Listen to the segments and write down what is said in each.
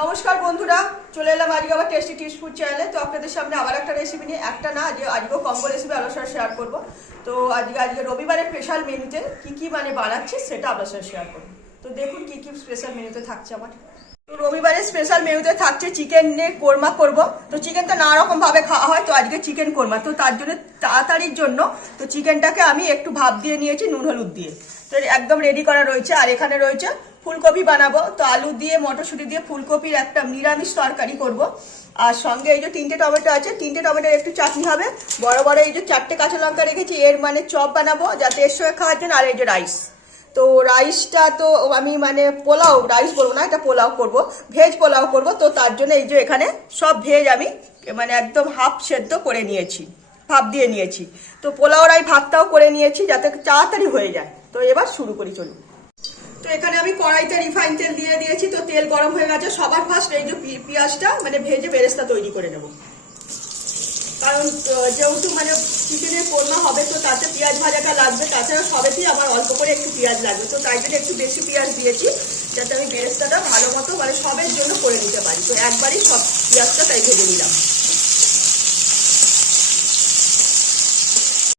নমস্কার বন্ধুরা, চলে এলাম আজকে আবার টেস্টি টিপস ফুড চ্যানেলে। তো আপনাদের সামনে আবার একটা রেসিপি নিয়ে, একটা না আজকেও কম্বো রেসিপি আপনার সাথে শেয়ার করবো। তো আজকে রবিবারের স্পেশাল মেনুতে কি বানাচ্ছি সেটা আপনার সাথে শেয়ার করবো। তো দেখুন কি স্পেশাল মেনুতে থাকছে আমার। তো রবিবারের স্পেশাল মেনুতে থাকছে চিকেন নিয়ে কোরমা করব। তো চিকেন তো নানা রকম ভাবে খাওয়া হয়, তো আজকে চিকেন কোরমা। তো তার জন্য তাড়াতাড়ির জন্য তো চিকেনটাকে আমি একটু ভাপ দিয়ে নিয়েছি নুন হলুদ দিয়ে। তো একদম রেডি করা রয়েছে। আর এখানে রয়েছে ফুলকপি বানাবো, তো আলু দিয়ে মটরশুঁটি দিয়ে ফুলকপির একটা নিরামিষ তরকারি করব। আর সঙ্গে এই যে 3টে টমেটো আছে, 3টে টমেটোর একটু চাটনি হবে। বড় বড় এই যে 4টে কাঁচা লঙ্কা রেখেছি, এর মানে চপ বানাবো যাতে এর সঙ্গে খাওয়ার জন্য। আর এই যে রাইস, তো রাইসটা তো আমি মানে পোলাও রাইস বলবো না, এটা পোলাও করব, ভেজ পোলাও করব। তো তার জন্য এই যে এখানে সব ভেজ আমি মানে একদম হাফ সেদ্ধ করে নিয়েছি, ভাপ দিয়ে নিয়েছি। তো পোলাওর আমি ভাতটাও করে নিয়েছি যাতে তাড়াতাড়ি হয়ে যায়। তো এবার শুরু করি, চলুন। তো এখানে আমি কড়াইতে রিফাইন তেল দিয়ে দিয়েছি। তো তেল গরম হয়ে গেছে। সবার ফার্স্ট এই যে পেঁয়াজটা মানে ভেজে বেরেস্তা তৈরি করে নেব, কারণ যেহেতু মানে চিকেনের কোরমা হবে তো তাতে পেঁয়াজ ভাজাটা লাগবে। তাছাড়া সবেতেই আমার অল্প করে একটু পেঁয়াজ লাগবে, তো তাই জন্য একটু বেশি পেঁয়াজ দিয়েছি যাতে আমি বেরেস্তাটা ভালো মতো মানে সবের জন্য করে নিতে পারি। তো একবারই সব পেঁয়াজটা তাই ভেজে নিলাম।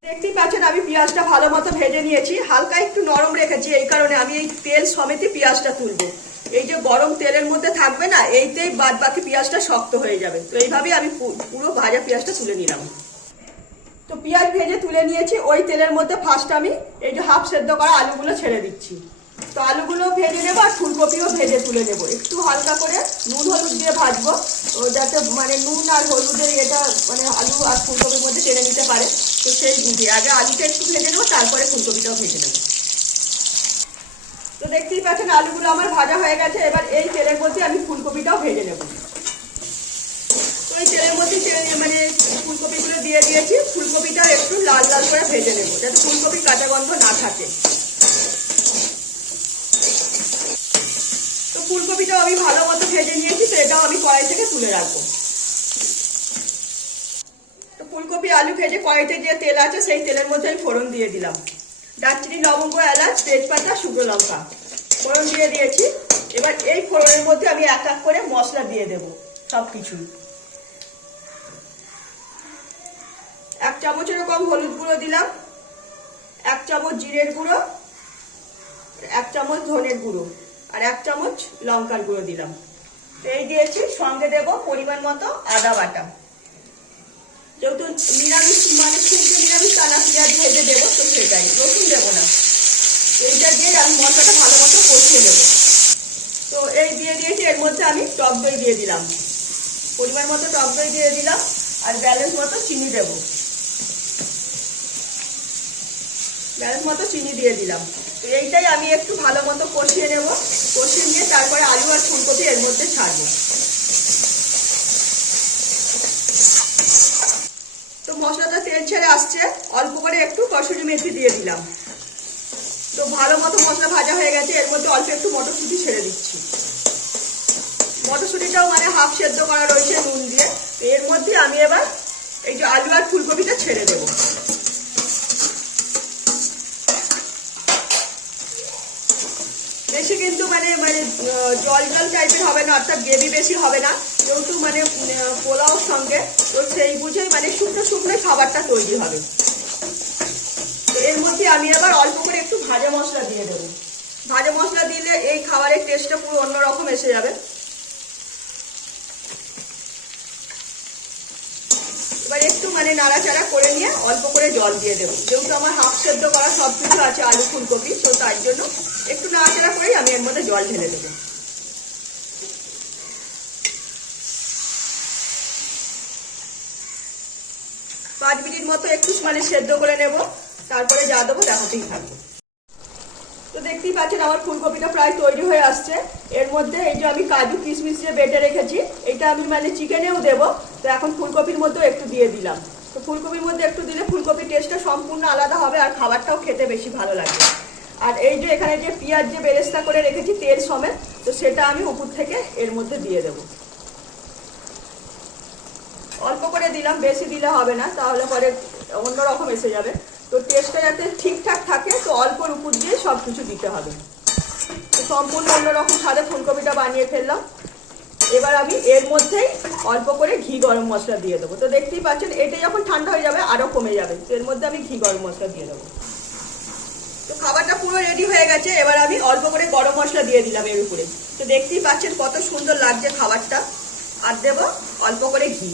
দেখতেই পাচ্ছেন আমি পেঁয়াজটা ভালো মতো ভেজে নিয়েছি, হালকা একটু নরম রেখেছি এই কারণে আমি এই তেল সমেতই পেঁয়াজটা তুলবো। এই যে গরম তেলের মধ্যে থাকবে না, এইতেই বাদ বাকি পেঁয়াজটা শক্ত হয়ে যাবে। তো এইভাবেই আমি পুরো ভাজা পেঁয়াজটা তুলে নিলাম। তো পেঁয়াজ ভেজে তুলে নিয়েছি। ওই তেলের মধ্যে ফার্স্ট আমি এই যে হাফ সেদ্ধ করা আলুগুলো ছেড়ে দিচ্ছি। তো আলুগুলো ভেজে নেবো আর ফুলকপিও ভেজে তুলে নেবো। একটু হালকা করে নুন হলুদ দিয়ে ভাজবো, যাতে মানে নুন আর হলুদের এটা মানে আলু আর ফুলকপির মধ্যে টেনে নিতে পারে। তো সেই বুঝে আগে আলুটা একটু ভেজে নেবো, তারপরে ফুলকপিটাও ভেজে নেবো। তো দেখতেই পাচ্ছেন আলুগুলো আমার ভাজা হয়ে গেছে। এবার এই তেলের মধ্যে আমি ফুলকপিটাও ভেজে নেবো। তো এই তেলের মধ্যে মানে ফুলকপিগুলো দিয়ে দিয়েছি। ফুলকপিটা একটু লাল লাল করে ভেজে নেবো যাতে ফুলকপির কাঁচা গন্ধ না থাকে। তো ফুলকপিটাও আমি ভালো মতো ভেজে নিয়েছি, তো এটাও আমি কড়াই থেকে তুলে রাখবো। তো ফুলকপি আলু ভেজে কড়াইতে যে তেল আছে সেই তেলের মধ্যে আমি ফোড়ন দিয়ে দিলাম। দারচিনি, লবঙ্গ, এলাচ, তেজপাতা, শুকনো লঙ্কা ফোড়ন দিয়ে দিয়েছি। এবার এই ফোড়নের মধ্যে আমি এক এক করে মশলা দিয়ে দেব সবকিছু। 1 চামচের কম হলুদ গুঁড়ো দিলাম, 1 চামচ জিরের গুঁড়ো, 1 চামচ ধনের গুঁড়ো আর 1 চামচ লঙ্কার গুঁড়ো দিলাম। এই দিয়েছি। সঙ্গে দেব পরিমাণ মতো আদা বাটা। যেহেতু নিরামিষ মানে শুকনো নিরামিষ টানা পেঁয়াজ ভেজে দেবো, তো সেটাই, রসুন দেবো না। এইটা দিয়ে আমি মশলাটা ভালো মতো কষিয়ে দেবো। তো এই দিয়ে দিয়েছি। এর মধ্যে আমি টক দই দিয়ে দিলাম, পরিমাণ মতো টক দই দিয়ে দিলাম আর ব্যালেন্স মতো চিনি দেবো, ব্যালেন্স মতো চিনি দিয়ে দিলাম। তো এইটাই আমি একটু ভালো মতো কষিয়ে নেব। কষিয়ে নিয়ে তারপরে আলু আর ফুলকপি এর মধ্যে ছাড়বো। তো মশলাটা তেল ছেড়ে আসছে, অল্প করে একটু কসুরি মেথি দিয়ে দিলাম। তো ভালো মতো মশলা ভাজা হয়ে গেছে। এর মধ্যে অল্প একটু মটরশুঁটি ছেড়ে দিচ্ছি। মটরশুঁটিটাও মানে হাফ সেদ্ধ করা রয়েছে নুন দিয়ে। এর মধ্যে আমি এবার এই যে আলু আর ফুলকপিটা ছেড়ে দেবো। বেশি কিন্তু মানে মানে জল জল টাইপের হবে না, অর্থাৎ গ্রেভি বেশি হবে না, যেহেতু মানে পোলাওর সঙ্গে। তো সেই বুঝেই মানে শুকনো শুকনো খাবারটা তৈরি হবে। তো এর মধ্যে আমি আবার অল্প করে একটু ভাজা মশলা দিয়ে দেবো। ভাজা মশলা দিলে এই খাবারের টেস্টটা পুরো অন্যরকম এসে যাবে। এবার একটু মানে নাড়াচাড়া করে নিয়ে অল্প করে জল দিয়ে দেবো। যেহেতু আমার হাফ সেদ্ধ করা সব কিছু আছে আলু ফুলকপি, তো তার জন্য একটু নাড়াচাড়া করেই আমি এর মধ্যে জল ঢেলে দেবো। 5 মিনিট মতো একটু মানে সেদ্ধ করে নেব, তারপরে যা দেবো দেখাতেই থাকবো। তো দেখতেই পাচ্ছেন আমার ফুলকপিটা প্রায় তৈরি হয়ে আসছে। এর মধ্যে এই যে আমি কাজু কিশমিশ যে বেটে রেখেছি, এটা আমি মানে চিকেনেও দেবো। তো এখন ফুলকপির মধ্যেও একটু দিয়ে দিলাম। তো ফুলকপির মধ্যে একটু দিলে ফুলকপির টেস্টটা সম্পূর্ণ আলাদা হবে আর খাবারটাও খেতে বেশি ভালো লাগবে। আর এই যে এখানে যে পেঁয়াজ যে বেরেস্তা করে রেখেছি তেল সমেত, তো সেটা আমি উপর থেকে এর মধ্যে দিয়ে দেবো। অল্প করে দিলাম, বেশি দিলে হবে না, তাহলে পরে অন্যরকম এসে যাবে। তো টেস্টটা যাতে ঠিকঠাক থাকে তো অল্পর উপর দিয়ে সব কিছু দিতে হবে। তো সম্পূর্ণ অন্যরকম স্বাদে ফুলকপিটা বানিয়ে ফেললাম। এবার আমি এর মধ্যেই অল্প করে ঘি গরম মশলা দিয়ে দেবো। তো দেখতেই পাচ্ছেন এটা যখন ঠান্ডা হয়ে যাবে আরও কমে যাবে, তো এর মধ্যে আমি ঘি গরম মশলা দিয়ে দেবো। তো খাবারটা পুরো রেডি হয়ে গেছে, এবার আমি অল্প করে গরম মশলা দিয়ে দিলাম এর উপরে। তো দেখতেই পাচ্ছেন কত সুন্দর লাগছে খাবারটা। আর দেবো অল্প করে ঘি।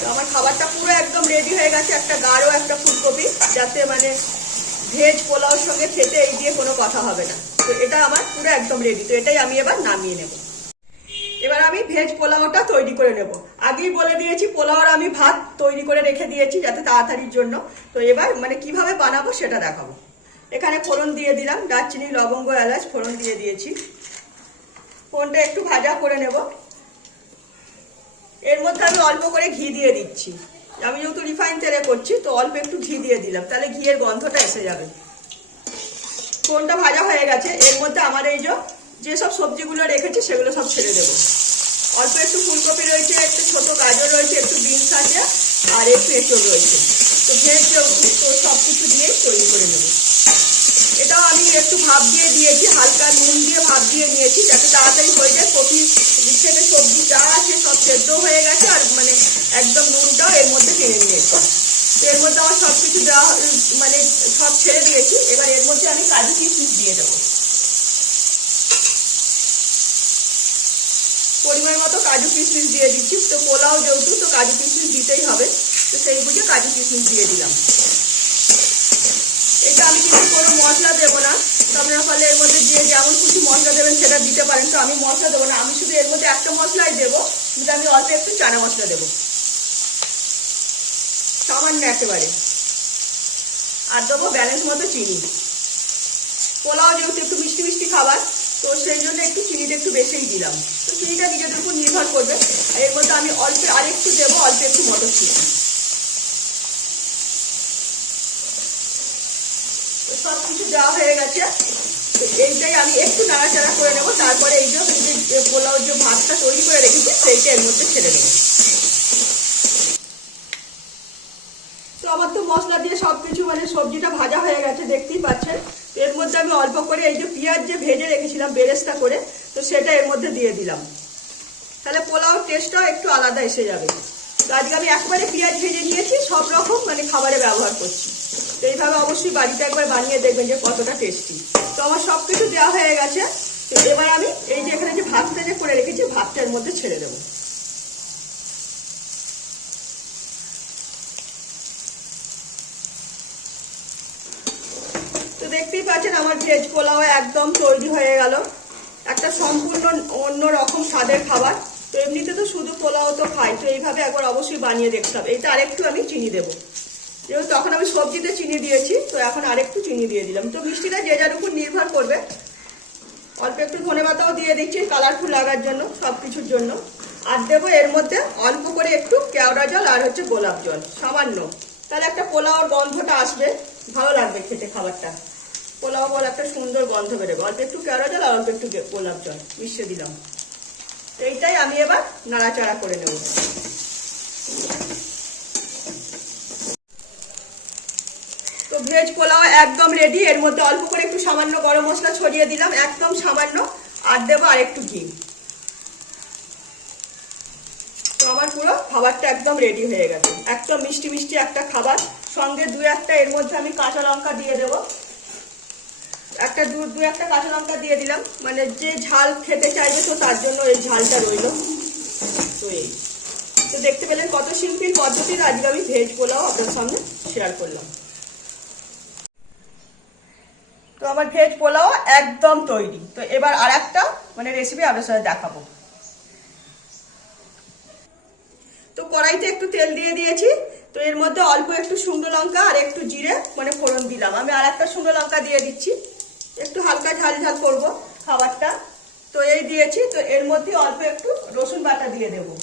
তো আমার খাবারটা পুরো একদম রেডি হয়ে গেছে, একটা গাঢ় একটা ফুলকপি, যাতে মানে ভেজ পোলাওর সঙ্গে খেতে এই দিয়ে কোনো কথা হবে না। তো এটা আমার পুরো একদম রেডি। তো এটাই আমি এবার নামিয়ে নেব। এবার আমি ভেজ পোলাওটা তৈরি করে নেব। আগেই বলে দিয়েছি পোলাওর আমি ভাত তৈরি করে রেখে দিয়েছি যাতে তাড়াতাড়ির জন্য। তো এবার মানে কিভাবে বানাবো সেটা দেখাবো। এখানে ফোড়ন দিয়ে দিলাম, দারচিনি লবঙ্গ এলাচ ফোড়ন দিয়ে দিয়েছি। ফোড়নটা একটু ভাজা করে নেব। এর মধ্যে আমি অল্প করে ঘি দিয়ে দিচ্ছি। আমি যেহেতু রিফাইন তেলে করছি তো অল্প একটু ঘি দিয়ে দিলাম, তাহলে ঘিয়ের গন্ধটা এসে যাবে। ফোড়নটা ভাজা হয়ে গেছে, এর মধ্যে আমার এই যেসব সবজিগুলো রেখেছি সেগুলো সব ছেড়ে দেবো। অল্প একটু ফুলকপি রয়েছে, একটু ছোট গাজর রয়েছে, একটু বিনস আছে, আর একটু এঁচড় রয়েছে। তো ভেজ তো সব কিছু দিয়েই তৈরি করে নেব। এটাও আমি একটু ভাপ দিয়ে দিয়েছি, হালকা নুন দিয়ে ভাপ দিয়ে নিয়েছি যাতে তাড়াতাড়ি হয়ে যায়। কপি থেকে সবজি যা আছে সব সেদ্ধ হয়ে গেছে, আর মানে একদম নুনটাও এর মধ্যে টেনে নিয়েছি। তো এর মধ্যে আমার সব কিছু দেওয়া মানে সব ছেড়ে দিয়েছি। এবার এর মধ্যে আমি কাজু কিশমিশ দিয়ে দেবো। পরিমাণ মতো কাজু কিশমিশ দিয়ে দিচ্ছি। তো পোলাও যেহেতু তো কাজু কিশমিশ দিতেই হবে, তো সেই বুঝে কাজু কিশমিশ দিয়ে দিলাম। এটা আমি কিন্তু কোনো মশলা দেবো না, তো আপনার ফলে এর মধ্যে যে যেমন খুশি মশলা দেবেন সেটা দিতে পারেন। তো আমি মশলা দেবো না, আমি শুধু এর মধ্যে একটা মশলাই দেবো, কিন্তু আমি অল্প একটু চানা মশলা দেবো, সামান্য একেবারে। আর দেবো ব্যালেন্স মতো চিনি। পোলাও যেহেতু একটু মিষ্টি মিষ্টি খাবার, তো সেই জন্য একটু চিনিটা একটু বেশিই দিলাম। তো চিনিটা নিজেদের উপর নির্ভর করবে। এর মধ্যে আমি অল্প আরেকটু দেবো, অল্প একটু মটরশুঁটি। তো সব কিছু দেওয়া হয়ে গেছে। তো এইটাই আমি একটু নাড়াচাড়া করে নেবো। তারপরে এই যে পোলাও যে ভাতটা তৈরি করে রেখেছি সেইটা এর মধ্যে ছেড়ে দেবো। তো আমার তো মশলা দিয়ে সবকিছু মানে সবজিটা ভাজা হয়ে গেছে, দেখতেই পাচ্ছেন। এর মধ্যে আমি অল্প করে এই যে পেঁয়াজ যে ভেজে রেখেছিলাম বেরেস্তা করে, তো সেটা এর মধ্যে দিয়ে দিলাম। তাহলে পোলাওর টেস্টটাও একটু আলাদা এসে যাবে। তো আজকে আমি একবারে পেঁয়াজ ভেজে নিয়েছি, সব রকম মানে খাবারে ব্যবহার করছি। তো এইভাবে অবশ্যই বাড়িতে একবার বানিয়ে দেখবেন যে কতটা টেস্টি। তো আমার সব কিছু দেওয়া হয়ে গেছে। তো এবার আমি এই যে এখানে যে ভাতটা যে করে রেখেছি ভাতটার মধ্যে ছেড়ে দেবো। তো দেখতেই পাচ্ছেন আমার ভেজ পোলাও একদম তৈরি হয়ে গেল। একটা সম্পূর্ণ অন্য রকম স্বাদের খাবার। তো এমনিতে তো শুধু পোলাও তো খাই, তো এইভাবে একবার অবশ্যই বানিয়ে দেখতে হবে। এইটা আরেকটু আমি চিনি দেবো, যেহেতু তখন আমি সবজিতে চিনি দিয়েছি, তো এখন আরেকটু চিনি দিয়ে দিলাম। তো মিষ্টিটা যে যার উপর নির্ভর করবে। অল্প একটু ধনেপাতাও দিয়ে দিচ্ছি কালারফুল লাগার জন্য, সব কিছুর জন্য। আর দেবো এর মধ্যে অল্প করে একটু কেওড়া জল আর হচ্ছে গোলাপ জল সামান্য, তাহলে একটা পোলাওর গন্ধটা আসবে, ভালো লাগবে খেতে খাবারটা। পোলাও বল একটা সুন্দর গন্ধ বেরোবে। অল্প একটু কেওড়া জল আর অল্প একটু গোলাপ জল মিশিয়ে দিলাম। এইটাই আমি এবার নাড়াচাড়া করে নেব। তো ভেজ পোলাও একদম রেডি। এর মধ্যে অল্প করে একটু সামান্য গরম মশলা ছড়িয়ে দিলাম, একদম সামান্য। আর দেবো আর একটু ঘি। তো আমার পুরো খাবারটা একদম রেডি হয়ে গেছে। একদম মিষ্টি মিষ্টি একটা খাবার, সঙ্গে দু একটা এর মধ্যে আমি কাঁচা লঙ্কা দিয়ে দেবো। দু একটা কাঁচা লঙ্কা দিয়ে দিলাম, মানে যে ঝাল খেতে চাইবে তো তার জন্য এই ঝালটা রইল। তো এই তো দেখতে পেলেন কত সিম্পল পদ্ধতির আজকে আমি ভেজ পোলাও আপনার সামনে শেয়ার করলাম। তো আমার ভেজ পোলাও একদম তৈরি। তো এবার আর একটা মানে রেসিপি আপনার সাথে দেখাবো। তো কড়াইতে একটু তেল দিয়ে দিয়েছি। তো এর মধ্যে অল্প একটু শুকনো লঙ্কা আর একটু জিরে মানে ফোড়ন দিলাম। আমি আর একটা শুকনো লঙ্কা দিয়ে দিচ্ছি, একটু হালকা ঝাল ঝাল করবো খাবারটা। তো এই দিয়েছি। তো এর মধ্যে অল্প একটু রসুন বাটা দিয়ে দেবো।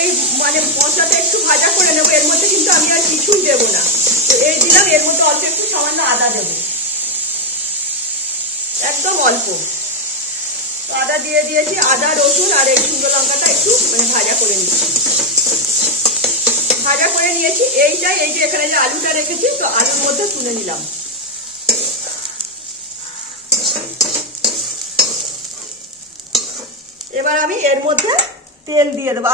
এই মানে মশলাটা একটু ভাজা করে নেবো। এর মধ্যে কিন্তু আমি আর কিছুই দেবো না। তো এই দিলাম। এর মধ্যে অল্প একটু সামান্য আদা দেবো। একদম অল্প। আদা দিয়ে দিয়েছি, আদা রসুন আর এই শুকনো লঙ্কাটা একটু মানে ভাজা করে নিচ্ছি। ভাজা করে নিয়েছি। এই যে এখানে যে আলুটা রেখেছি, তো আলুর মধ্যে তুলে নিলাম। এবার আমি এর মধ্যে তেল দিয়ে দেবো।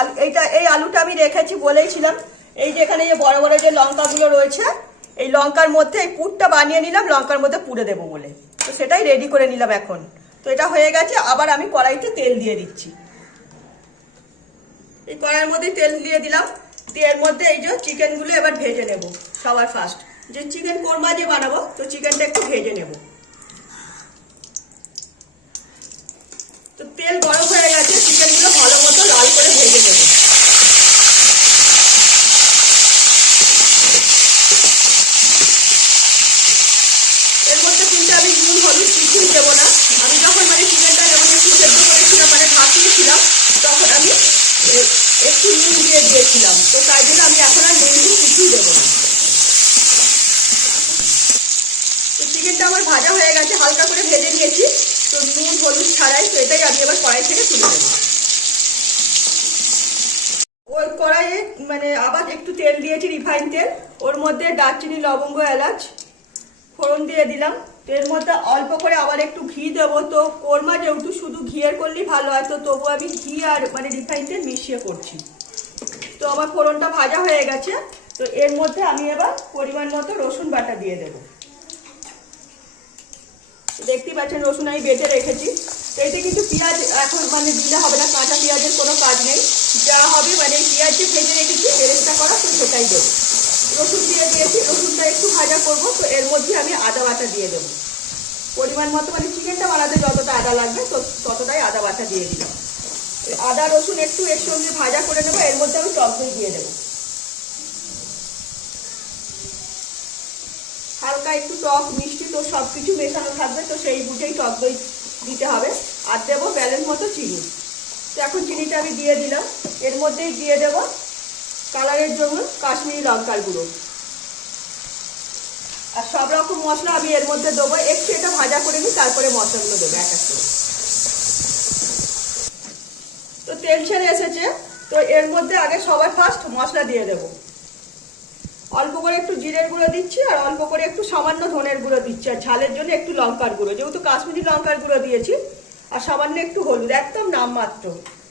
এই আলুটা আমি রেখেছি বলেইছিলাম। এই যে এখানে যে বড় বড় যে লঙ্কাগুলো রয়েছে, এই লঙ্কার মধ্যে এই পুরটা বানিয়ে নিলাম লঙ্কার মধ্যে পুড়ে দেবো বলে, তো সেটাই রেডি করে নিলাম এখন। তো এটা হয়ে গেছে। আবার আমি কড়াইতে তেল দিয়ে দিচ্ছি। এই কড়াইয়ের মধ্যে তেল দিয়ে দিলাম। এর মধ্যে এই যে চিকেনগুলো এবার ভেজে নেব। সবার ফার্স্ট যে চিকেন কোরমা যে বানাবো, তো চিকেনটা একটু ভেজে নেব। তো তেল গরম হয়ে গেছে, চিকেনগুলো ভালো মতো লাল করে ভেজে নেব। এর মধ্যে কিন্তু আমি নুন হলুদ কিছুই দেবো না। আমি যখন মানে চিকেনটা যখন একটু সেদ্ধ করেছিলাম, মানে ভাপিয়েছিলাম, তখন আমি একটু নুন দিয়ে দিয়েছিলাম। তো তাই জন্য আমি এখন আর নুন কিছুই দেবো না। তো চিকেনটা আমার ভাজা হয়ে গেছে, হালকা করে ভেজে নিয়েছি, তো নুন হলুদ ছাড়াই। তো এটাই আমি এবার কড়াই থেকে তুলে দেবো। ওই কড়াইয়ে মানে আবার একটু তেল দিয়েছি, রিফাইন তেল। ওর মধ্যে দারচিনি লবঙ্গ এলাচ ফোড়ন দিয়ে দিলাম। তো এর মধ্যে অল্প করে আবার একটু ঘি দেবো। তো কোরমা যেহেতু শুধু ঘিয়ের করলেই ভালো হয়, তো তবু আমি ঘি আর মানে রিফাইন তেল মিশিয়ে করছি। তো আমার ফোড়নটা ভাজা হয়ে গেছে। তো এর মধ্যে আমি এবার পরিমাণ মতো রসুন বাটা দিয়ে দেবো। দেখতেই পাচ্ছেন রসুন আমি বেটে রেখেছি। তো এতে কিন্তু পেঁয়াজ এখন মানে দিলে হবে না, কাঁচা পেঁয়াজের কোনো কাজ নেই। যা হবে মানে পেঁয়াজ যে ভেজে রেখেছি বেরেস্তা করা, তো সেটাই দেবো। রসুন দিয়ে দিয়েছি, রসুনটা একটু ভাজা করবো। তো এর মধ্যে আমি আদা বাটা দিয়ে দেবো পরিমাণ মতো, মানে চিকেনটা বানাতে যতটা আদা লাগবে তো ততটাই আদা বাটা দিয়ে দিলাম। আদা রসুন একটু এর সঙ্গে ভাজা করে নেবো। এর মধ্যে আমি টক দই দিয়ে দেবো। হালকা একটু টক মিষ্টি তো সব কিছু মেশানো থাকবে, তো সেই বুঝেই টক দই দিতে হবে। আর দেবো ব্যালেন্স মতো চিনি। তো এখন চিনিটা আমি দিয়ে দিলাম। এর মধ্যেই দিয়ে দেবো কালারের জন্য কাশ্মীরি লঙ্কার গুঁড়ো। আর সব রকম মশলা আমি এর মধ্যে দেবো। একটু এটা ভাজা করে নিই, তারপরে মশলাগুলো দেবো এক এক করে। তো তেল ছেড়ে এসেছে। তো এর মধ্যে আগে সবার ফার্স্ট মশলা দিয়ে দেবো। অল্প করে একটু জিরের গুঁড়ো দিচ্ছি, আর অল্প করে একটু সামান্য ধনের গুঁড়ো দিচ্ছি, আর ঝালের জন্য একটু লঙ্কার গুঁড়ো, যেহেতু কাশ্মীরি লঙ্কার গুঁড়ো দিয়েছি। আর সামান্য একটু হলুদ, একদম নামমাত্র।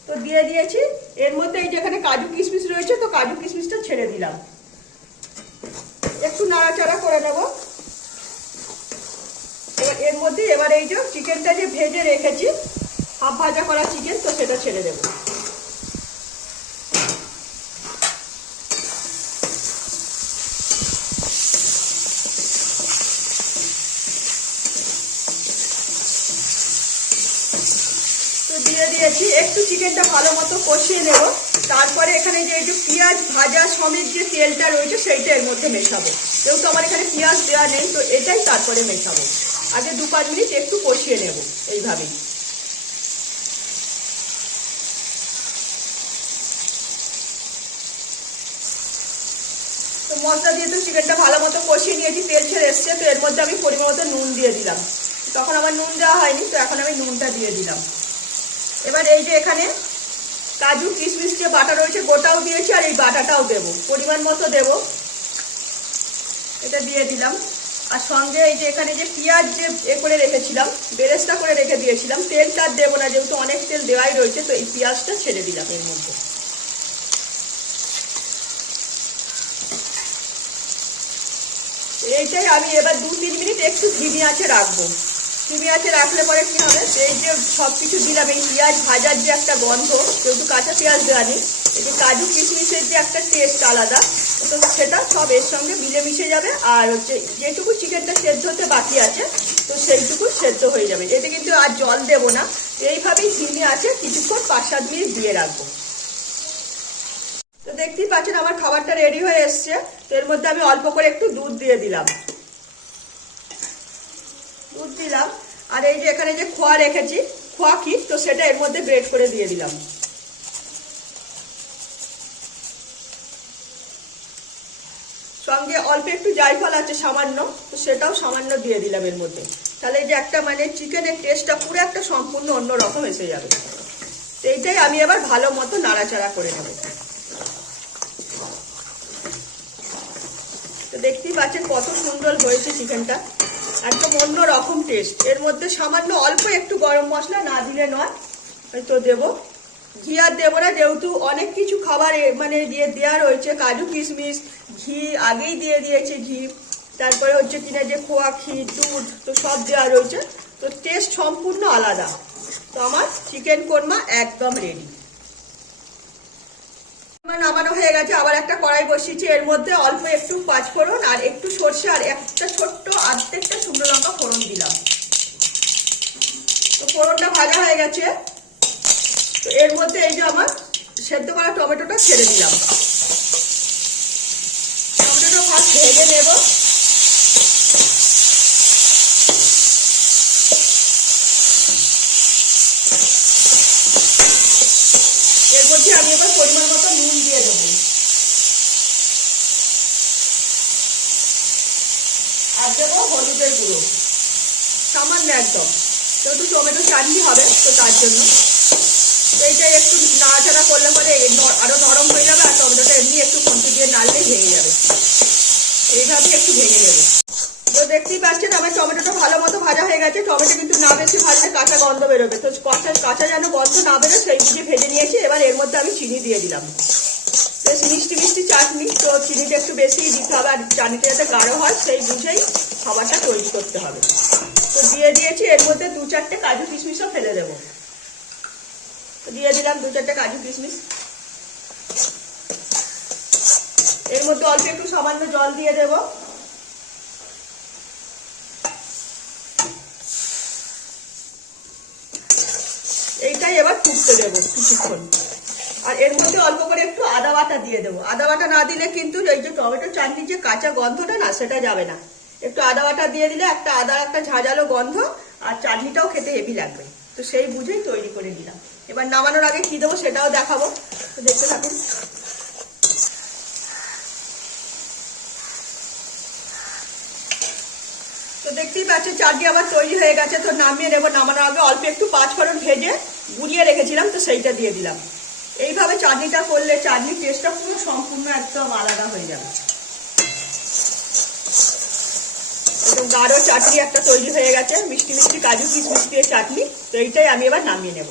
তো দিয়ে দিয়েছি। এর মধ্যে এই যেখানে কাজু কিশমিশ রয়েছে, তো কাজু কিশমিশটা ছেড়ে দিলাম। একটু নাড়াচাড়া করে নেবো। এবার এর মধ্যে এবার এই যে চিকেনটা যে ভেজে রেখেছি, হাফ ভাজা করা চিকেন, তো সেটা ছেড়ে দেবো। তো দিয়ে দিয়েছি। একটু চিকেনটা ভালো মতো কষিয়ে নেব। তারপরে এখানে যে এই যে পেঁয়াজ ভাজা সমেত যে তেলটা রয়েছে সেইটা এর মধ্যে মেশাবো। যেহেতু আমার এখানে পেঁয়াজ দেওয়া নেই, তো এটাই তারপরে মেশাবো। আগে 2-5 মিনিট একটু কষিয়ে নেব এইভাবেই। তো মশলা দিয়ে তো চিকেনটা ভালো মতো কষিয়ে নিয়েছি, তেল ছেড়ে এসছে। তো এর মধ্যে আমি পরিমাণ মতো নুন দিয়ে দিলাম। তখন আমার নুন দেওয়া হয়নি, তো এখন আমি নুনটা দিয়ে দিলাম। এবার এই যে এখানে কাজু কিশমিশ যে বাটা রয়েছে গোটাও দিয়েছি, আর এই বাটাটাও দেবো, পরিমাণ মতো দেবো। এটা দিয়ে দিলাম। আর সঙ্গে এই যে এখানে যে পেঁয়াজ যে করে রেখেছিলাম, বেরেস্তা করে রেখে দিয়েছিলাম, তেলটা দেবো না যেহেতু অনেক তেল দেওয়াই রয়েছে। তো এই পেঁয়াজটা ছেড়ে দিলাম এর মধ্যে। এইটাই আমি এবার 2-3 মিনিট একটু ধিমি আঁচে রাখবো। ধিমি আঁচে রাখলে পরে কি হবে, এই যে সব কিছু দিলাম, এই পেঁয়াজ ভাজার যে একটা গন্ধ, যেহেতু কাঁচা পেঁয়াজ দেওয়া নেই, এই যে কাজু কিশমিশের যে একটা টেস্ট আলাদা, তো সেটা সব এর সঙ্গে মিলেমিশে যাবে। আর হচ্ছে যেটুকু চিকেনটা সেদ্ধ হতে বাকি আছে, তো সেইটুকু সেদ্ধ হয়ে যাবে। এতে কিন্তু আর জল দেবো না। এইভাবেই ধিমি আঁচে কিছুক্ষণ 5-7 মিনিট দিয়ে রাখবো। তো দেখতেই পাচ্ছেন আমার খাবারটা রেডি হয়ে এসছে। তো এর মধ্যে আমি অল্প করে একটু দুধ দিয়ে দিলাম। দুধ দিলাম। আর এই যে এখানে যে খোয়া রেখেছি, খোয়া ক্ষীর, তো সেটা এর মধ্যে গ্রেট করে দিয়ে দিলাম। সঙ্গে অল্প একটু জায়ফল আছে সামান্য, তো সেটাও সামান্য দিয়ে দিলাম এর মধ্যে। তাহলে এই যে একটা মানে চিকেনের টেস্টটা পুরো একটা সম্পূর্ণ অন্যরকম এসে যাবে। তো এইটাই আমি এবার ভালো মতো নাড়াচাড়া করে নেব। তো দেখতেই পাচ্ছেন কত সুন্দর হয়েছে চিকেনটা, একদম অন্য রকম টেস্ট। এর মধ্যে সামান্য অল্প একটু গরম মশলা না দিলে নয়, তো দেবো। ঘি আর দেবো না, যেহেতু অনেক কিছু খাবার মানে দিয়ে দেওয়া রয়েছে, কাজু কিশমিশ, ঘি আগেই দিয়ে দিয়েছে ঘি, তারপরে হচ্ছে কিনা যে খোয়া ক্ষীর, দুধ, তো সব দেওয়া রয়েছে, তো টেস্ট সম্পূর্ণ আলাদা। তো আমার চিকেন কোরমা একদম রেডি। নামানো হয়ে গেছে, আবার একটা কড়াই বসিয়েছি, এর মধ্যে অল্প একটু পাঁচফোড়ন আর একটু সর্ষে আর একটা ছোট্ট অর্ধেকটা শুকনো লঙ্কা ফোড়ন দিলাম। তো ফোড়নটা ভাজা হয়ে গেছে, তো এর মধ্যে এই যে আমার সেদ্ধ করা টমেটোটা ছেড়ে দিলাম। টমেটোটা ফার্স্ট ভেজে নেব। এর মধ্যে আমি এবার পরিমাণ মতো নুন দিয়ে দেবো, আর দেবো হলুদের গুঁড়ো সামান্য একদম, যেহেতু টমেটো চাটনি হবে তো তার জন্য। তো এইটা একটু নাড়াচাড়া করলে পরে আরো নরম হয়ে যাবে, আর টমেটোটা এমনি একটু খুন্তি দিয়ে নাড়লে ভেঙে যাবে। এইভাবে একটু ভেঙে নেবে। তো দেখতেই পাচ্ছেন আমার টমেটোটা ভালো মতো ভাজা হয়ে গেছে। টমেটো কিন্তু না বেশি ভাজলে কাঁচা গন্ধ বেরোবে, তো কাঁচা যেন গন্ধ না বেরোবে সেই বুঝে ভেজে নিয়েছি। এবার এর মধ্যে আমি চিনি দিয়ে দিলাম। বেশ মিষ্টি মিষ্টি চাটনি, তো চিনিটা একটু বেশি দিতে হবে, আর চাটনিটা যাতে গাঢ় হয় সেই বুঝেই খাবারটা তৈরি করতে হবে। তো দিয়ে দিয়েছি, এর মধ্যে 2-4টে কাজু কিশমিশও ফেলে দেবো। দিয়ে দিলাম 2-4টে কাজু কিশমিশ। এর মধ্যে অল্প একটু সামান্য জল দিয়ে দেব। এইটাই এবার ফুটতে দেবো কিছুক্ষণ। আর এর মধ্যে অল্প করে একটু আদা বাটা দিয়ে দেবো। আদা বাটা না দিলে কিন্তু এই যে টমেটো চাটনির যে কাঁচা গন্ধটা না, সেটা যাবে না। একটু আদা বাটা দিয়ে দিলে একটা আদার একটা ঝাঁঝালো গন্ধ, আর চাটনিটাও খেতে হেভি লাগবে। তো সেই বুঝেই তৈরি করে দিলাম। এবার নামানোর আগে কি দেবো সেটাও দেখাবো, তো দেখতে থাকুন। তো দেখতেই পাচ্ছেন চাটনি আবার তৈরি হয়ে গেছে, তো নামিয়ে নেবো। নামানোর আগে অল্প একটু পাঁচফোড়ন ভেজে গুঁড়িয়ে রেখেছিলাম, তো সেইটা দিয়ে দিলাম। এইভাবে চাটনিটা করলে চাটনির টেস্টটা পুরো সম্পূর্ণ একদম আলাদা হয়ে যাবে। একদম গাঢ় চাটনি একটা তৈরি হয়ে গেছে, মিষ্টি মিষ্টি কাজু কিশমিশ দিয়ে চাটনি। তো এইটাই আমি এবার নামিয়ে নেব।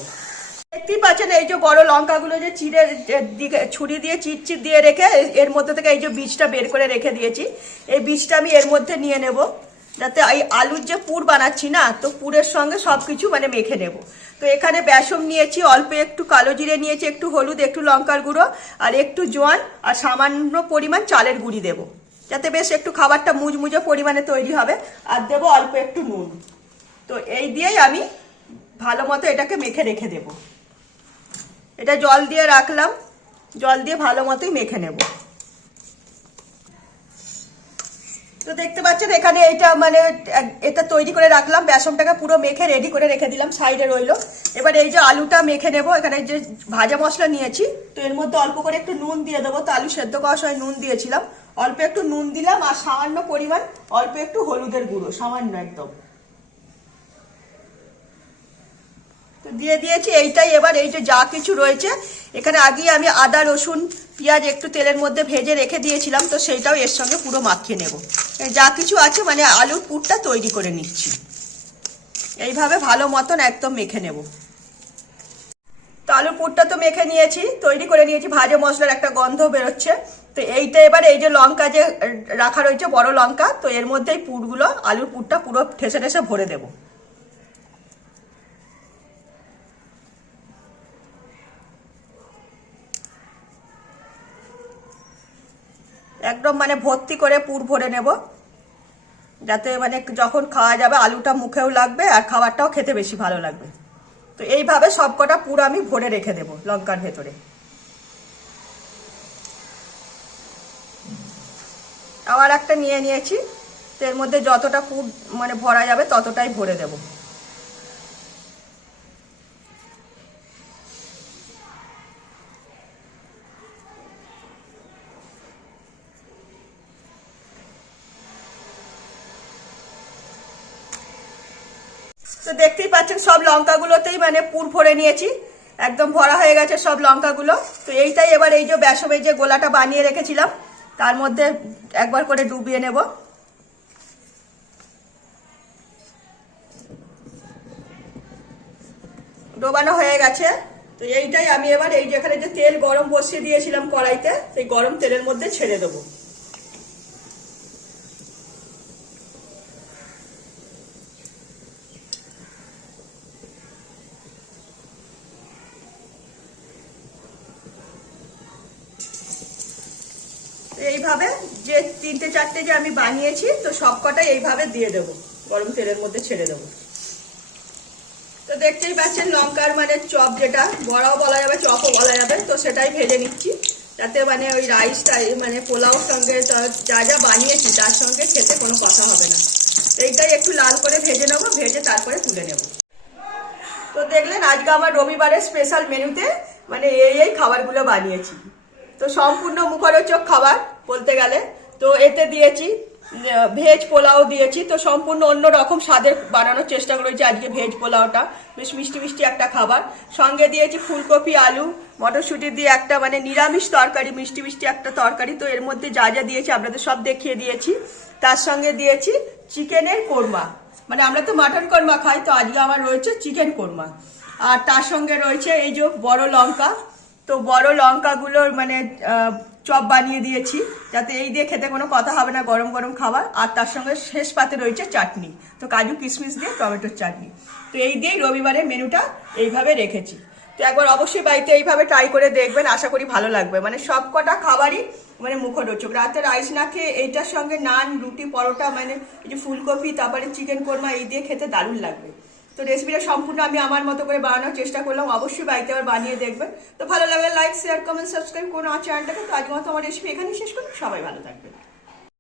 দেখতেই পাচ্ছেন এই যে বড় লঙ্কাগুলো যে চিড়ে ছুরি দিয়ে চিট দিয়ে রেখে এর মধ্যে থেকে এই যে বীজটা বের করে রেখে দিয়েছি, এই বীজটা আমি এর মধ্যে নিয়ে নেব, যাতে এই আলুর যে পুর বানাচ্ছি না, তো পুরের সঙ্গে সবকিছু মানে মেখে নেব। তো এখানে বেসন নিয়েছি, অল্প একটু কালো জিরে নিয়েছি, একটু হলুদ, একটু লঙ্কার গুঁড়ো আর একটু জোয়ান, আর সামান্য পরিমাণ চালের গুঁড়ি দেবো, যাতে বেশ একটু খাবারটা মুজমুজে পরিমাণে তৈরি হবে। আর দেবো অল্প একটু নুন। তো এই দিয়েই আমি ভালো মতো এটাকে মেখে রেখে দেবো। এটা জল দিয়ে রাখলাম, জল দিয়ে ভালো মতোই মেখে নেব। তো দেখতে পাচ্ছেন এখানে এইটা মানে এটা তৈরি করে রাখলাম, বেসনটাকে পুরো মেখে রেডি করে রেখে দিলাম, সাইডে রইলো। এবার এই যে আলুটা মেখে নেব, এখানে যে ভাজা মশলা নিয়েছি, তো এর মধ্যে অল্প করে একটু নুন দিয়ে দেবো। তো আলু সেদ্ধ করার সময় নুন দিয়েছিলাম, অল্প একটু নুন দিলাম, আর সামান্য পরিমাণ অল্প একটু হলুদের গুঁড়ো, সামান্য একদম। তো দিয়ে দিয়েছি। এইটাই এবার এই যে যা কিছু রয়েছে এখানে, আগেই আমি আদা রসুন পেঁয়াজ একটু তেলের মধ্যে ভেজে রেখে দিয়েছিলাম, তো সেইটাও এর সঙ্গে পুরো মাখিয়ে নেব। যা কিছু আছে মানে আলুর পুরটা তৈরি করে নিচ্ছি। এইভাবে ভালো মতন একদম মেখে নেব। তো আলুর পুরটা তো মেখে নিয়েছি, তৈরি করে নিয়েছি, ভাজা মশলার একটা গন্ধ বেরোচ্ছে। তো এইটা এবার এই যে লঙ্কা যে রাখা রয়েছে বড় লঙ্কা, তো এর মধ্যে এই পুরগুলো আলুর পুরটা পুরো ঠেসে ঠেসে ভরে দেবো। একদম মানে ভর্তি করে পুর ভরে নেব, যাতে মানে যখন খাওয়া যাবে আলুটা মুখেও লাগবে আর খাবারটাও খেতে বেশি ভালো লাগবে। তো এইভাবে সবকটা পুর আমি ভরে রেখে দেবো লঙ্কার ভেতরে। আবার একটা নিয়ে নিয়েছি, তো এর মধ্যে যতটা পুর মানে ভরা যাবে ততটাই ভরে দেব। তো দেখতেই পাচ্ছেন সব লঙ্কাগুলোতেই মানে পুর ভরে নিয়েছি, একদম ভরা হয়ে গেছে সব লঙ্কাগুলো। তো এইটাই এবার এই যে বেসমের যে গোলাটা বানিয়ে রেখেছিলাম তার মধ্যে একবার করে ডুবিয়ে নেব। ডোবানো হয়ে গেছে। তো এইটাই আমি এবার এই যেখানে যে তেল গরম বসিয়ে দিয়েছিলাম কড়াইতে, সেই গরম তেলের মধ্যে ছেড়ে দেবো। এইভাবে যে 3-4টে যে আমি বানিয়েছি তো সবকটাই এইভাবে দিয়ে দেবো, গরম তেলের মধ্যে ছেড়ে দেবো। তো দেখতেই পাচ্ছেন লঙ্কার মানে চপ, যেটা বড়াও বলা যাবে চপও বলা যাবে, তো সেটাই ভেজে নিচ্ছি যাতে মানে ওই রাইসটা মানে পোলাওর সঙ্গে যা যা বানিয়েছি তার সঙ্গে খেতে কোনো কথা হবে না। এইটাই একটু লাল করে ভেজে নেবো, ভেজে তারপরে তুলে নেব। তো দেখলেন আজকে আমার রবিবারের স্পেশাল মেনুতে মানে এই খাবারগুলো বানিয়েছি। তো সম্পূর্ণ মুখরোচক খাবার বলতে গেলে। তো এতে দিয়েছি ভেজ পোলাও দিয়েছি, তো সম্পূর্ণ অন্য রকম স্বাদের বানানোর চেষ্টা করেছি আজকে ভেজ পোলাওটা, বেশ মিষ্টি মিষ্টি একটা খাবার। সঙ্গে দিয়েছি ফুলকপি আলু মটরশুঁটি দিয়ে একটা মানে নিরামিষ তরকারি, মিষ্টি মিষ্টি একটা তরকারি। তো এর মধ্যে যা যা দিয়েছি আপনাদের সব দেখিয়ে দিয়েছি। তার সঙ্গে দিয়েছি চিকেনের কোরমা, মানে আমরা তো মাটন কোরমা খাই, তো আজকে আমার রয়েছে চিকেন কোরমা। আর তার সঙ্গে রয়েছে এই যে বড় লঙ্কা, তো বড় লঙ্কাগুলোর মানে চপ বানিয়ে দিয়েছি যাতে এই দিয়ে খেতে কোনো কথা হবে না, গরম গরম খাবার। আর তার সঙ্গে শেষ পাতে রয়েছে চাটনি, তো কাজু কিশমিশ দিয়ে টমেটোর চাটনি। তো এই দিয়েই রবিবারের মেনুটা এইভাবে রেখেছি। তো একবার অবশ্যই বাড়িতে এইভাবে ট্রাই করে দেখবেন, আশা করি ভালো লাগবে। মানে সব কটা খাবারই মানে মুখরোচক। রাতে রাইস না খেয়ে এইটার সঙ্গে নান, রুটি, পরোটা, মানে এই যে ফুলকপি তারপরে চিকেন কোরমা এই দিয়ে খেতে দারুণ লাগবে। তো রেসিপিটা সম্পূর্ণ আমি আমার মতো করে বানানোর চেষ্টা করলাম, অবশ্যই বাড়িতে আবার বানিয়ে দেখবেন। তো ভালো লাগলে লাইক, শেয়ার, কমেন্ট, সাবস্ক্রাইব করুন আমার চ্যানেলটাকে। তো আজকের মতো আমার রেসিপি এখানেই শেষ করুন, সবাই ভালো থাকবেন।